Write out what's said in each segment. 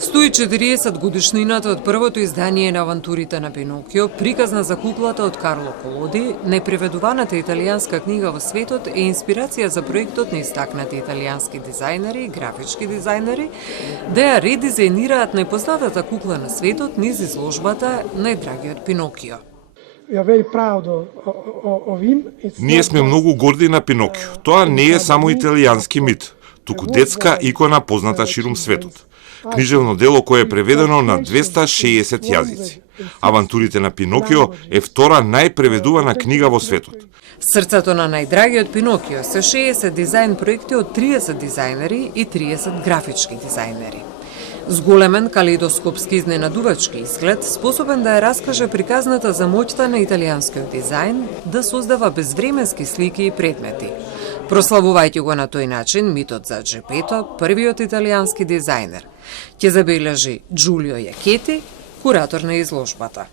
140 годишнината од првото издание на авантурите на Пинокио, приказна за куклата од Карло Колоди, непреведуваната италијанска книга во светот е инспирација за проектот на истакнати италијански дизајнери и графички дизајнери да ја редизајнираат најпознатата кукла на светот низ изложбата Најдрагиот Пинокио. Ние сме многу горди на Пинокио. Тоа не е само италијански мит, туку детска икона позната ширум светот. Книжевно дело кое е преведено на 260 јазици. Авантурите на Пинокио е втора најпреведувана книга во светот. Срцето на Најдрагиот Пинокио се 60 дизајн проекти од 30 дизајнери и 30 графички дизајнери. Зголемен калейдоскопски изненадувачки изглед, способен да ја раскаже приказната за моќта на италијанскиот дизајн, да создава безвременски слики и предмети. Прославувајќи го на тој начин митот за Джепето, првиот италијански дизајнер, ќе забележи Джулио Јакети, куратор на изложбата.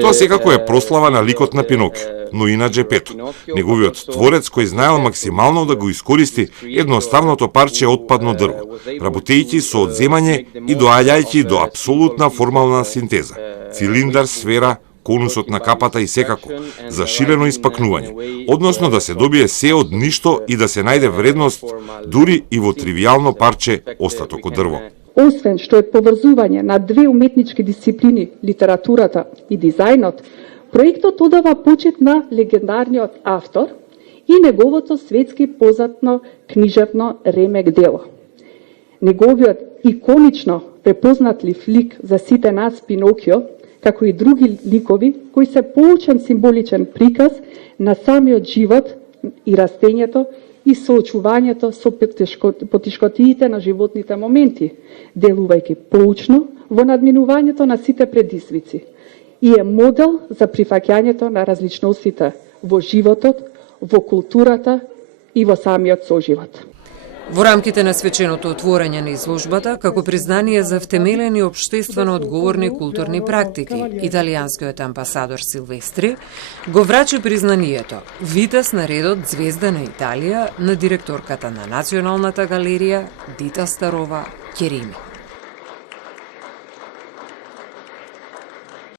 Тоа секако е прослава на ликот на Пинокио, но и на Джепето, неговиот творец кој знаел максимално да го искористи едноставното парче отпадно дрво, работејќи со одземање и доаѓајќи до апсолутна формална синтеза, цилиндар, сфера, конусот на капата и секако заширено испакнување, односно да се добие се од ништо и да се најде вредност дури и во тривијално парче остаток од дрво. Освен што е поврзување на две уметнички дисциплини, литературата и дизајнот, проектот одава почит на легендарниот автор и неговото светски познато книжевно ремек дело. Неговиот иконично препознатлив лик за сите нас Пинокио, како и други ликови, кои се поучен символичен приказ на самиот живот и растењето и соочувањето со потишкотиите на животните моменти, делувајќи поучно во надминувањето на сите предизвици и е модел за прифаќањето на различностите во животот, во културата и во самиот соживот. Во рамките на свеченото отворање на изложбата, како признание за втемелени општествено одговорни културни практики, италијанскиот амбасадор Силвестри го врачи признанието Витез на редот Звезда на Италија на директорката на Националната галерија Дита Старова Керими.